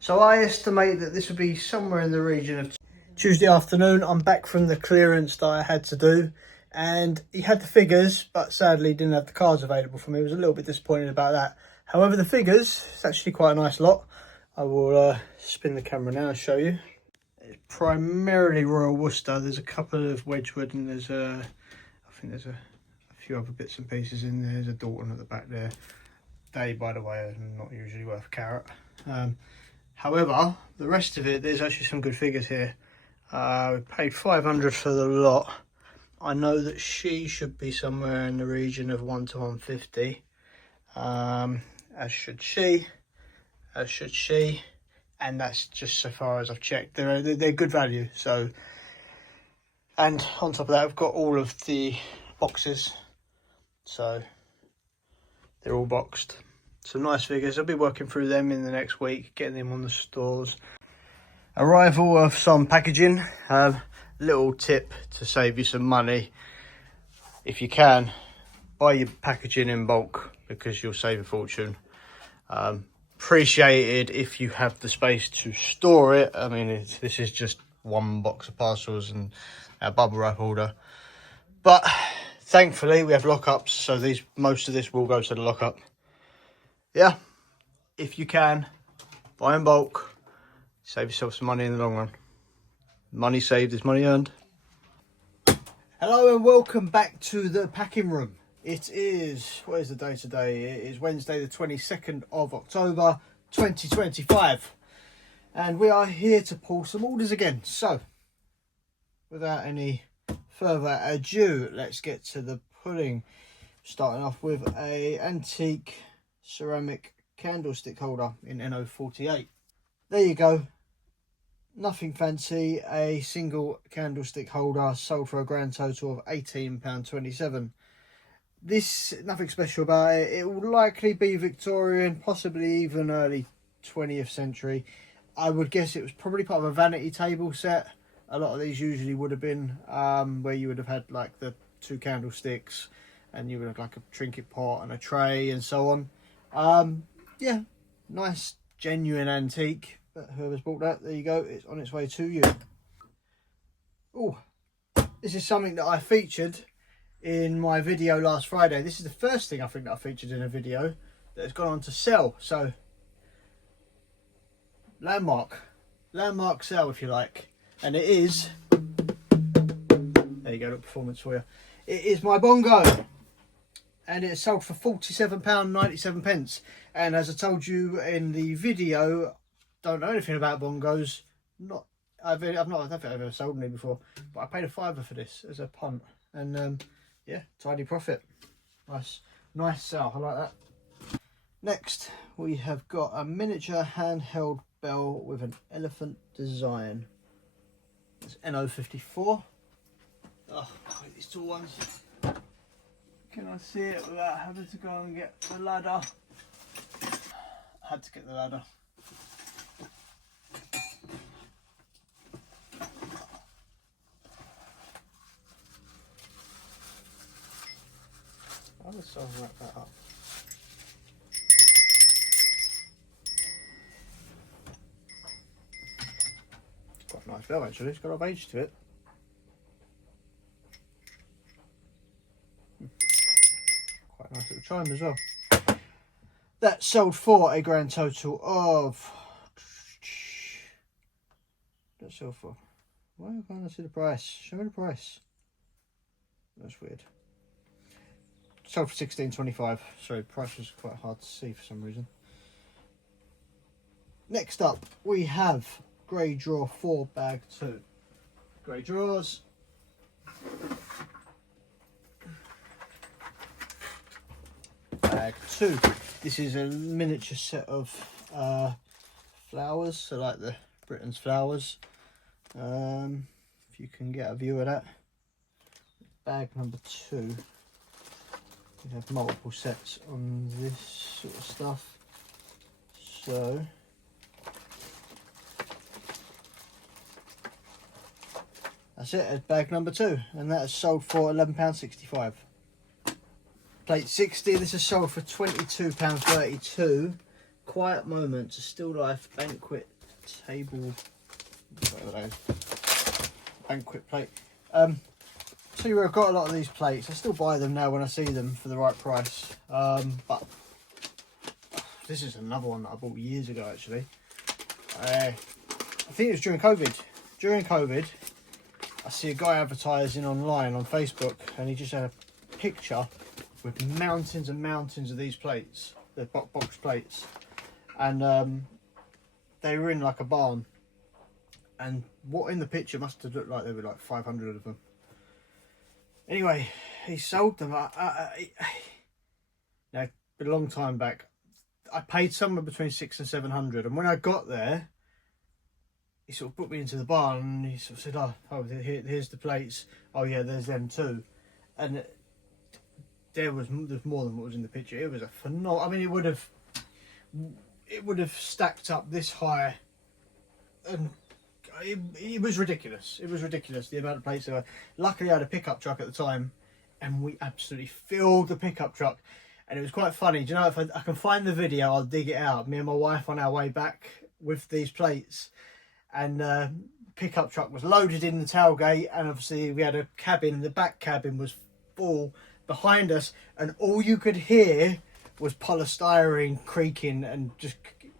So I estimate that this would be somewhere in the region of Tuesday afternoon. I'm back from the clearance that I had to do, and he had the figures, but sadly didn't have the cards available for me. I was a little bit disappointed about that. However, the figures, it's actually quite a nice lot. I will spin the camera now and show you. It's primarily Royal Worcester. There's a couple of Wedgwood, and there's I think there's a few other bits and pieces in there. There's a Dalton at the back there. They, by the way, are not usually worth a carrot. However, the rest of it, there's actually some good figures here. We paid 500 for the lot. I know that she should be somewhere in the region of 1 to 150. As should she. And that's just so far as I've checked. They're good value. So, and on top of that, I've got all of the boxes. So they're all boxed. Some nice figures. I'll be working through them in the next week, getting them on the stores. Arrival of some packaging. Little tip to save you some money. If you can, buy your packaging in bulk because you'll save a fortune. Appreciated if you have the space to store it. I mean, this is just one box of parcels and a bubble wrap order. But thankfully, we have lockups, so most of this will go to the lockup. Yeah, if you can, buy in bulk, save yourself some money in the long run. Money saved is money earned. Hello and welcome back to the packing room. It is, what is the day today? It is Wednesday the 22nd of October 2025. And we are here to pull some orders again. So, without any further ado, let's get to the pulling. Starting off with a antique ceramic candlestick holder in NO48. There you go. Nothing fancy. A single candlestick holder sold for a grand total of £18.27. This, nothing special about it. It will likely be Victorian, possibly even early 20th century. I would guess it was probably part of a vanity table set. A lot of these usually would have been where you would have had like the two candlesticks, and you would have like a trinket pot and a tray and so on. Yeah, nice genuine antique, but whoever's bought that, there you go, it's on its way to you. Oh, this is something that I featured in my video last Friday. This is the first thing I think that I featured in a video that has gone on to sell. So landmark sale if you like, and it is, there you go, look, performance for you. It is my bongo, and it sold for £47.97. And as I told you in the video, don't know anything about bongos. I don't think I've ever sold any before, but I paid a £5 for this as a punt, and yeah, tidy profit. Nice sale. I like that. Next, we have got a miniature handheld bell with an elephant design. It's NO54. Oh, these tall ones. Can I see it without having to go and get the ladder? I had to get the ladder. I'll just wrap that up. It's quite a nice bell actually, it's got a lot of age to it. Quite a nice little chime as well. That sold for a grand total of... That sold for... Why can't I see the price? Show me the price. That's weird. Sold for £16.25. Sorry, price was quite hard to see for some reason. Next up, we have Grey Draw 4 bag 2. Grey drawers. Bag 2. This is a miniature set of flowers, so like the Britain's flowers. If you can get a view of that. Bag number 2. We have multiple sets on this sort of stuff. So that's it, it's bag number 2, and that is sold for £11.65. Plate 60, this is sold for £22.32. Quiet Moments, a still life banquet table, whatever that is, banquet plate. So I've got a lot of these plates. I still buy them now when I see them for the right price. But this is another one that I bought years ago actually. I think it was during COVID. During COVID, I see a guy advertising online on Facebook, and he just had a picture with mountains and mountains of these plates, the box plates, and they were in like a barn. And what in the picture must have looked like there were like 500 of them. Anyway, he sold them. Now, a long time back, I paid somewhere between 600 and 700, and when I got there, he sort of put me into the barn and he sort of said, oh here's the plates. Oh yeah, there's them too. And there's more than what was in the picture. It was a phenomenal. I mean, it would have stacked up this high, and it was ridiculous. It was ridiculous, the amount of plates there were. Luckily I had a pickup truck at the time, and we absolutely filled the pickup truck. And it was quite funny. Do you know, if I can find the video, I'll dig it out. Me and my wife on our way back with these plates, and pickup truck was loaded in the tailgate, and obviously we had a cabin. The back cabin was full behind us, and all you could hear was polystyrene creaking, and just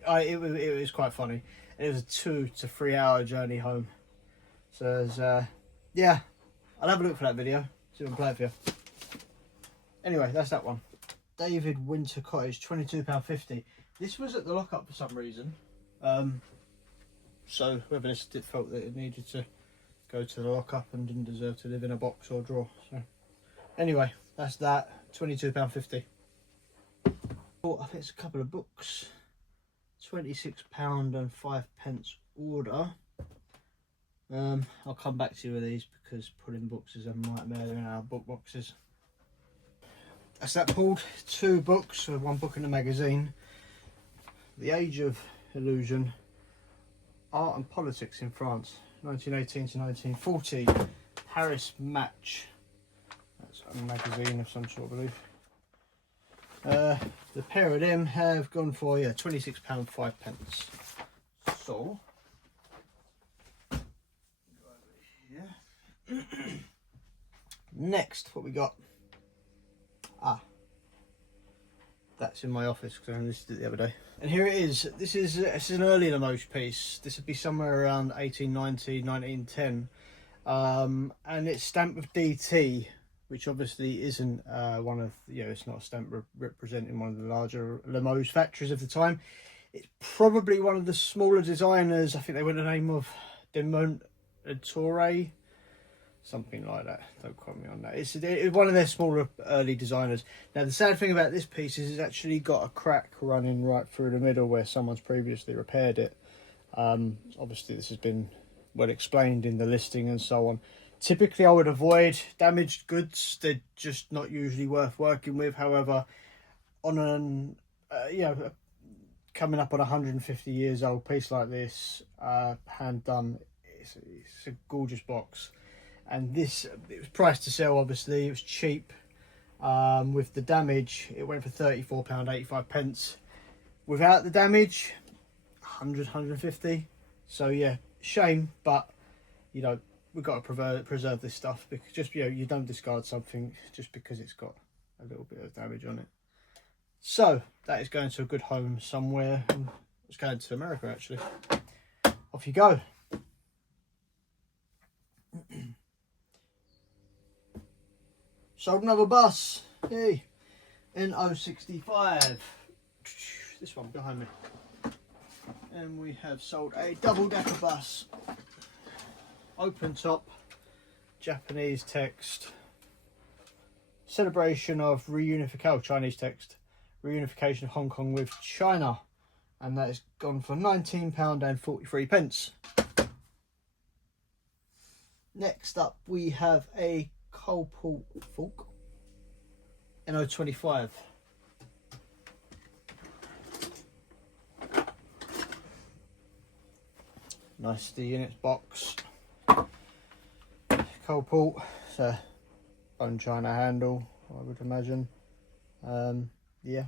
it was quite funny. And it was a 2 to 3 hour journey home. So it was, yeah, I'll have a look for that video, see if I can play it for you. Anyway, that's that one. David Winter Cottage, £22.50. This was at the lockup for some reason. So whoever this did felt that it needed to go to the lockup and didn't deserve to live in a box or drawer. So anyway, that's that. £22.50. Oh, I think it's a couple of books. £26.05 order. I'll come back to you with these because putting books is a nightmare in our book boxes. That's that pulled. 2 books, so 1 book in the magazine. The Age of Illusion, Art and Politics in France, 1918 to 1940. Paris Match. That's a magazine of some sort, I believe. The pair of them have gone for £26.05. So, yeah. Next, what we got? That's in my office because I listed it the other day. And here it is. This is an early Limoges piece. This would be somewhere around 1890, 1910. And it's stamped with DT, which obviously isn't one of, it's not a stamp representing one of the larger Limoges factories of the time. It's probably one of the smaller designers. I think they went the name of Demontatore, something like that. Don't quote me on that. It's one of their smaller early designers. Now the sad thing about this piece is it's actually got a crack running right through the middle where someone's previously repaired it. Obviously this has been well explained in the listing and so on. Typically I would avoid damaged goods. They're just not usually worth working with. However, on an coming up on 150 years old piece like this, hand done, it's a gorgeous box. And this, it was priced to sell, obviously. It was cheap. With the damage, it went for £34.85. Without the damage, 150. So yeah, shame, but we've got to preserve this stuff, because just you don't discard something just because it's got a little bit of damage on it. So that is going to a good home somewhere. It's going to America actually. Off you go. Sold another bus. Hey, NO65. This one behind me. And we have sold a double-decker bus. Open top, Japanese text. Celebration of reunification, Chinese text. Reunification of Hong Kong with China. And that has gone for £19.43. Next up we have a Coalport fork, NO25. Nicely in its box. Coalport, it's a bone china handle, I would imagine. Yeah,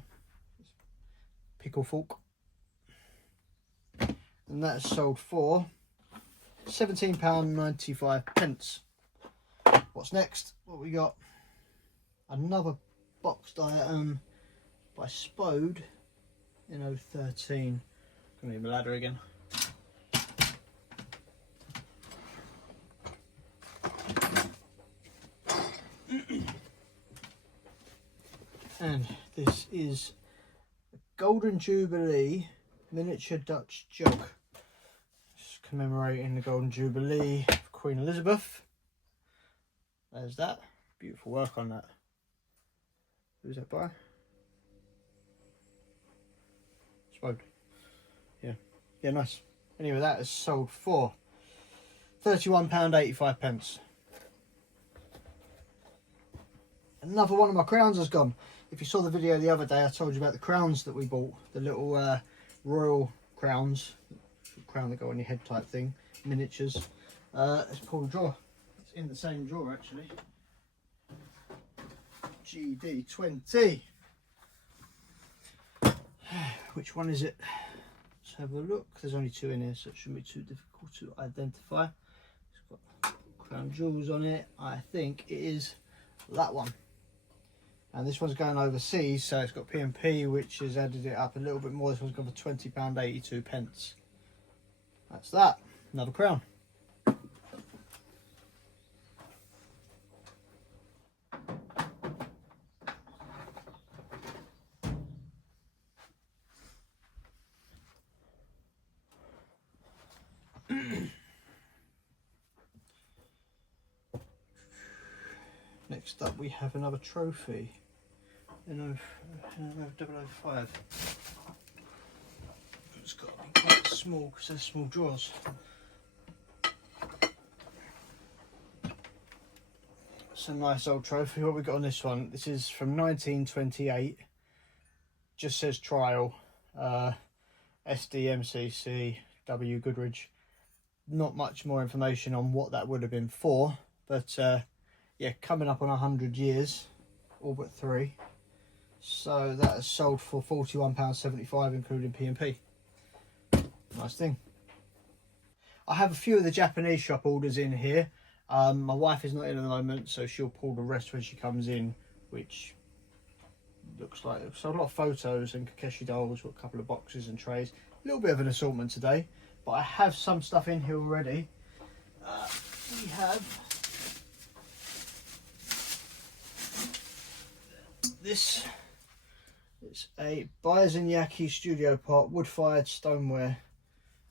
pickle fork. and that's sold for £17.95. What's next? What we got? Another boxed item by Spode in 013. Gonna need my ladder again. And this is a Golden Jubilee miniature Dutch jug. Just commemorating the Golden Jubilee of Queen Elizabeth. There's that. Beautiful work on that. Who's that by? Spode. Yeah. Yeah, nice. Anyway, that is sold for £31.85. Another one of my crowns has gone. If you saw the video the other day, I told you about the crowns that we bought. The little royal crowns. Crown that go on your head type thing. Miniatures. Let's pull the drawer. It's in the same drawer actually. GD20. Which one is it? Let's have a look. There's only two in here, so it shouldn't be too difficult to identify. It's got crown jewels on it. I think it is that one. And this one's going overseas, so it's got P&P, which has added it up a little bit more. This one's gone for £20.82. That's that. Another crown. Next up we have another trophy in 005. It's got to be quite small because there's small drawers. It's a nice old trophy. What we got on this one? This is from 1928. Just says trial. SDMCC W Goodrich. Not much more information on what that would have been for, but yeah, coming up on 100 years, all but 3. So that is sold for £41.75, including P&P. Nice thing. I have a few of the Japanese shop orders in here. My wife is not in at the moment, so she'll pull the rest when she comes in, which looks like so a lot of photos and Kakeshi dolls, with a couple of boxes and trays. A little bit of an assortment today, but I have some stuff in here already. We have this. It's a Biazanyaki Studio Pot wood-fired stoneware,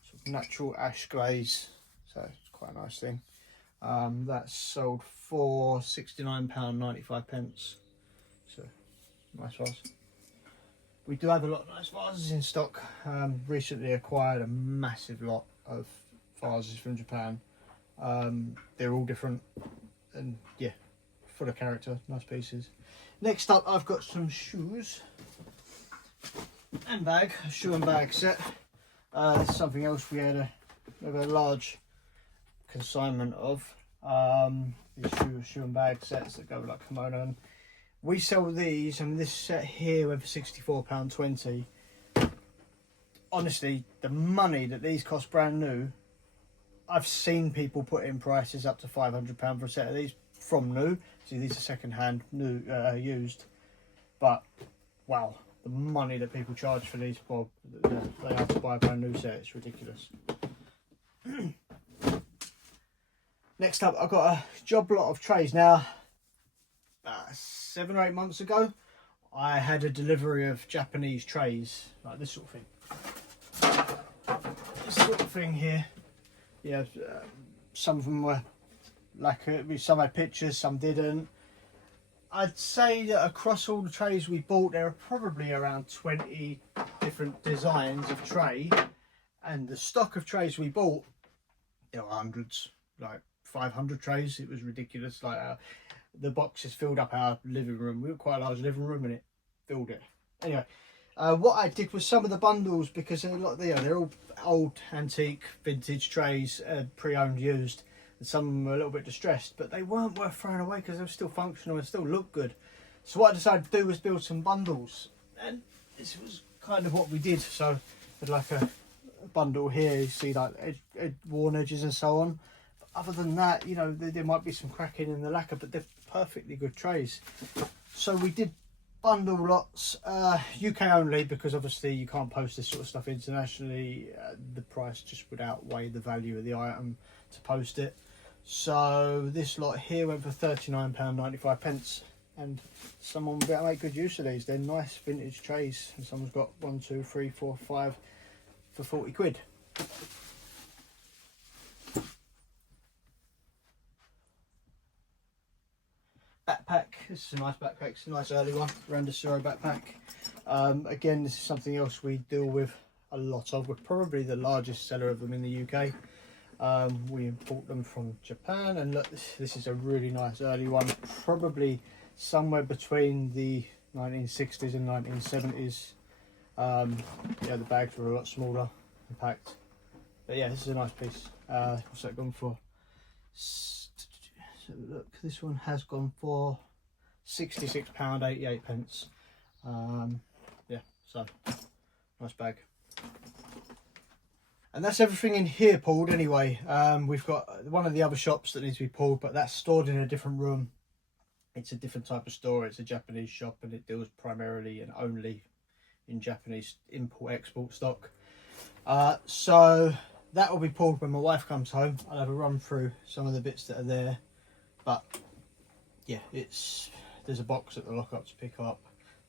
sort of natural ash glaze, so it's quite a nice thing. That's sold for £69.95. So nice vase. We do have a lot of nice vases in stock. Recently acquired a massive lot of vases from Japan. They're all different and yeah, full of character, nice pieces. Next up I've got some shoes and bag, a shoe and bag set. Something else we had a large consignment of. These shoe and bag sets that go with like kimono. And we sell these, and this set here went for £64.20. Honestly, the money that these cost brand new, I've seen people put in prices up to £500 for a set of these from new. See, these are second hand, new, used. But wow, the money that people charge for these, well, they have to buy a brand new set. It's ridiculous. Next up, I've got a job lot of trays. Now, 7 or 8 months ago, I had a delivery of Japanese trays, like this sort of thing. This sort of thing here. Yeah, some of them were like, some had pictures, some didn't. I'd say that across all the trays we bought, there are probably around 20 different designs of tray. And the stock of trays we bought, there were hundreds, like 500 trays. It was ridiculous. Like the boxes filled up our living room. We were quite a large living room and it filled it. Anyway, what I did was some of the bundles, because they're all old, antique, vintage trays, pre-owned, used. And some of them were a little bit distressed, but they weren't worth throwing away because they were still functional and still looked good. So what I decided to do was build some bundles, and this was kind of what we did. So with like a bundle here, you see like worn edges and so on. But other than that, you know, there might be some cracking in the lacquer, but they're perfectly good trays. So we did bundle lots, UK only, because obviously you can't post this sort of stuff internationally. The price just would outweigh the value of the item to post it. So this lot here went for £39.95, and someone will be able to make good use of these. They're nice vintage trays, and someone's got 1, 2, 3, 4, 5 for 40 quid. Backpack, this is a nice backpack, it's a nice early one, Randasuro backpack. Again, this is something else we deal with a lot of. We're probably the largest seller of them in the UK. We import them from Japan, and look, this is a really nice early one, probably somewhere between the 1960s and 1970s. Yeah, the bags were a lot smaller and packed, but yeah, this is a nice piece. What's that gone for? So look, this one has gone for £66.88. Yeah, so nice bag. And that's everything in here pulled anyway. We've got one of the other shops that needs to be pulled, but that's stored in a different room. It's a different type of store. It's a Japanese shop, and it deals primarily and only in Japanese import-export stock. So that will be pulled when my wife comes home. I'll have a run through some of the bits that are there. But yeah, there's a box at the lockup to pick up.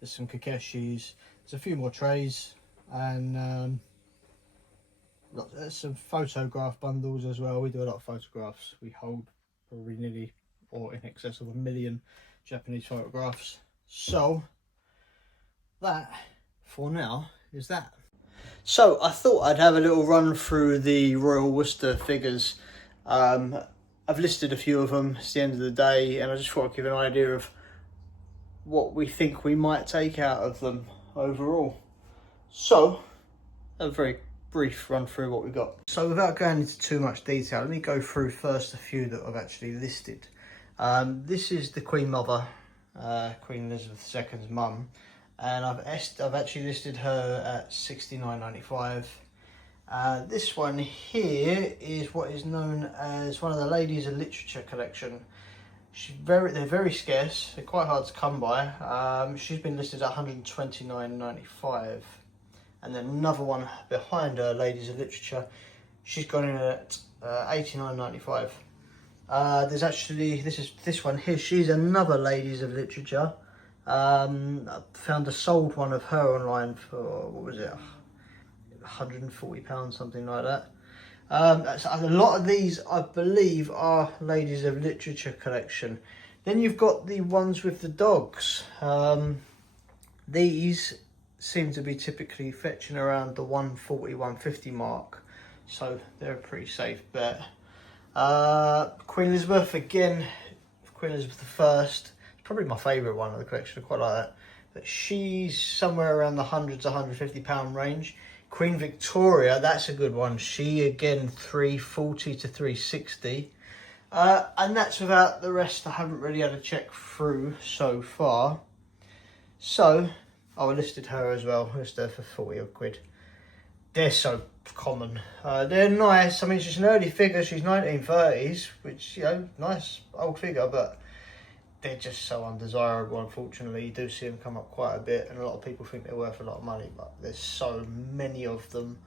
There's some Kakeshis. There's a few more trays, and there's some photograph bundles as well. We do a lot of photographs. We hold probably nearly or in excess of 1 million Japanese photographs. So that for now is that. So I thought I'd have a little run through the Royal Worcester figures. I've listed a few of them. It's the end of the day, and I just thought I'd give an idea of what we think we might take out of them overall. So a very brief run through what we got. So without going into too much detail, let me go through first a few that I've actually listed. This is the Queen Mother, Queen Elizabeth II's mum, and I've actually listed her at £69.95. This one here is what is known as one of the Ladies of Literature collection. They're very scarce. They're quite hard to come by. She's been listed at £129.95, and then another one behind her, Ladies of Literature, she's gone in at £89.95. There's actually this one here. She's another Ladies of Literature. I found a sold one of her online for, what was it, £140, something like that. A lot of these, I believe, are Ladies of Literature collection. Then you've got the ones with the dogs. These seem to be typically fetching around the 140, 150 mark, so they're a pretty safe bet. Queen Elizabeth, again, Queen Elizabeth I, it's probably my favourite one of the collection. I quite like that, but she's somewhere around the £100 to £150 range. Queen Victoria, that's a good one. She, again, £340 to £360. And that's without the rest. I haven't really had a check through so far. So, I listed her as well. I listed her for 40 odd quid. They're so common. They're nice. I mean, she's an early figure. She's 1930s, which, you know, nice old figure, but they're just so undesirable, unfortunately. You do see them come up quite a bit, and a lot of people think they're worth a lot of money, but there's so many of them,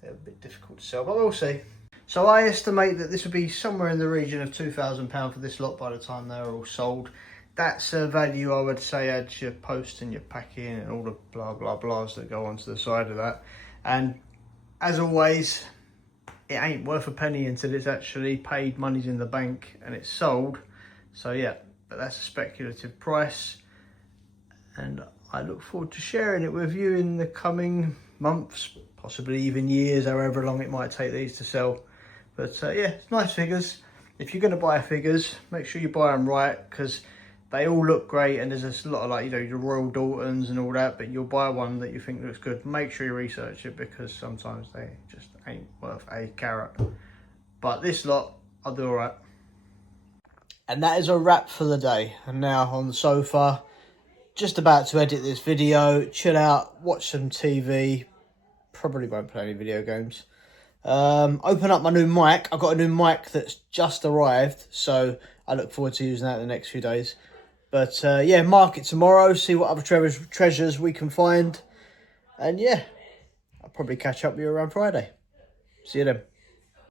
they're a bit difficult to sell, but we'll see. So I estimate that this would be somewhere in the region of £2,000 for this lot by the time they're all sold. That's a value I would say adds your post and your packing and all the blah blah blahs that go onto the side of that. And as always, it ain't worth a penny until it's actually paid, money's in the bank, and it's sold. So yeah, but that's a speculative price, and I look forward to sharing it with you in the coming months, possibly even years, however long it might take these to sell. But yeah, it's nice figures. If you're going to buy figures, make sure you buy them right, because they all look great, and there's a lot of, like, you know, your Royal Daltons and all that, but you'll buy one that you think looks good. Make sure you research it, because sometimes they just ain't worth a carrot. But this lot, I'll do all right. And that is a wrap for the day. And now on the sofa, just about to edit this video, chill out, watch some TV. Probably won't play any video games. Open up my new mic. I've got a new mic that's just arrived, so I look forward to using that in the next few days. But yeah, market tomorrow, see what other treasures we can find. And yeah, I'll probably catch up with you around Friday. See you then.